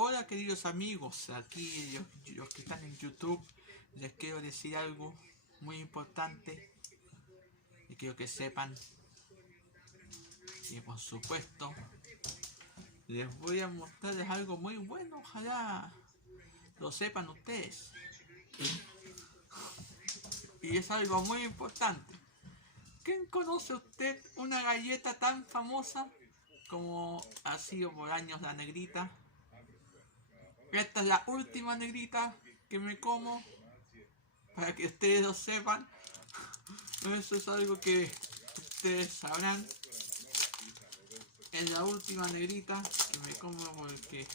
Hola queridos amigos, aquí los que están en YouTube, les quiero decir algo muy importante y quiero que sepan que por supuesto les voy a mostrarles algo muy bueno, ojalá lo sepan ustedes. Y es algo muy importante. ¿Quién conoce usted una galleta tan famosa como ha sido por años la negrita? Esta es la última negrita que me como, para que ustedes lo sepan. Eso es algo que ustedes sabrán. Es la última negrita que me como porque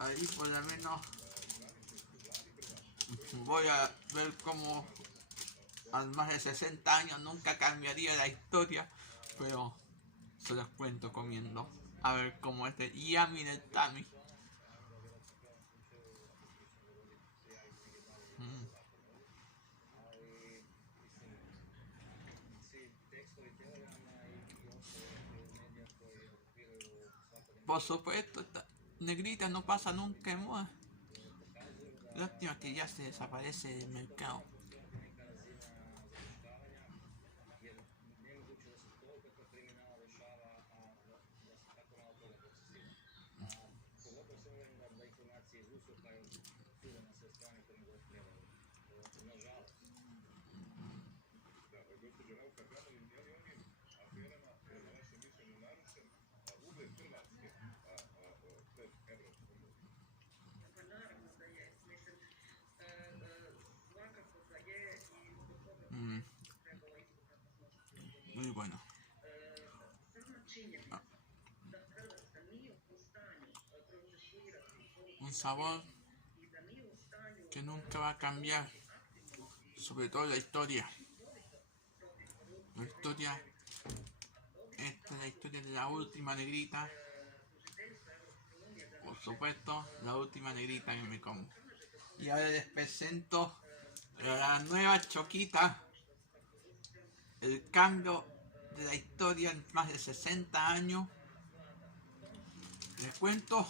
ahí por lo menos voy a ver cómo a más de 60 años nunca cambiaría la historia, pero se los cuento comiendo. A ver cómo es el Yami del Tami. Mm. Por supuesto, esta negrita no pasa nunca de moda. Lástima que ya se desaparece del mercado. Mm, muy bueno. Ah, un sabor que nunca va a cambiar, sobre todo la historia. La historia, esta es la historia de la última negrita. Por supuesto, la última negrita que me como. Y ahora les presento la nueva choquita. El cambio de la historia en más de 60 años. Les cuento,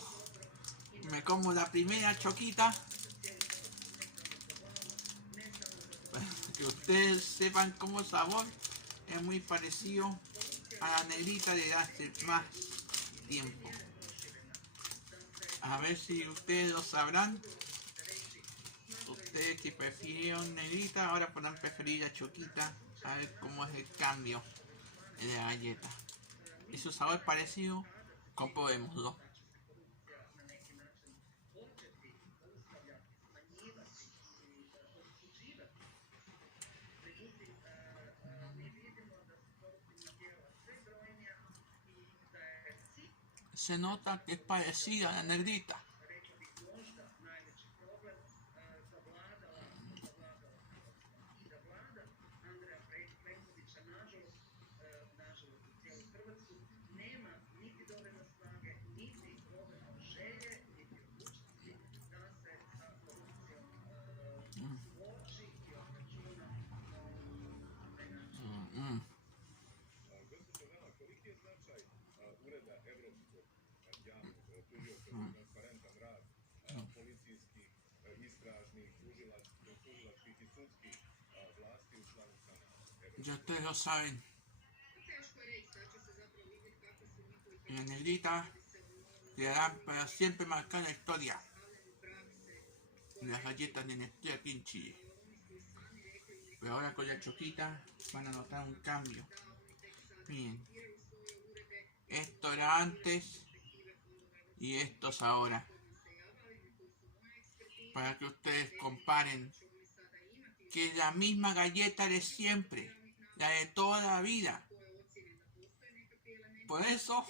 me como la primera choquita. Para que ustedes sepan cómo el sabor es muy parecido a la negrita de hace más tiempo. A ver si ustedes lo sabrán. Ustedes que prefirieron negrita, ahora podrán preferir la choquita. A ver cómo es el cambio de la galleta. ¿Es su sabor parecido? Comprobémoslo. Se nota que es parecida a la negrita. Mm, mm, mm. Mm. Ya ustedes lo saben. La negrita le darán para siempre marcar la historia de las galletas de Nestlé aquí en Chile. Pero ahora con la choquita van a notar un cambio. Miren, esto era antes y esto es ahora. Para que ustedes comparen que es la misma galleta de siempre, la de toda la vida. Por eso,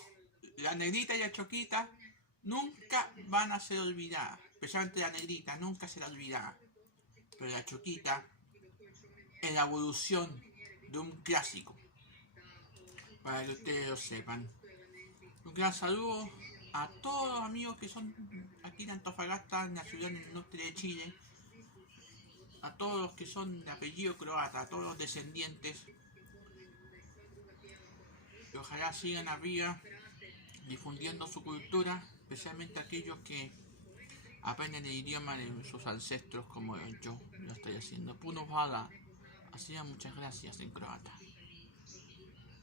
la negrita y la choquita nunca van a ser olvidadas. Especialmente la negrita, nunca será olvidada. Pero la choquita es la evolución de un clásico. Para que ustedes lo sepan. Un gran saludo a todos los amigos que son aquí en Antofagasta, en la ciudad del norte de Chile. A todos los que son de apellido croata, a todos los descendientes. Que ojalá sigan arriba difundiendo su cultura, especialmente aquellos que aprenden el idioma de sus ancestros como yo lo estoy haciendo. Puno hvala. Así, muchas gracias en croata.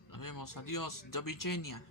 Nos vemos, adiós, do viđenja.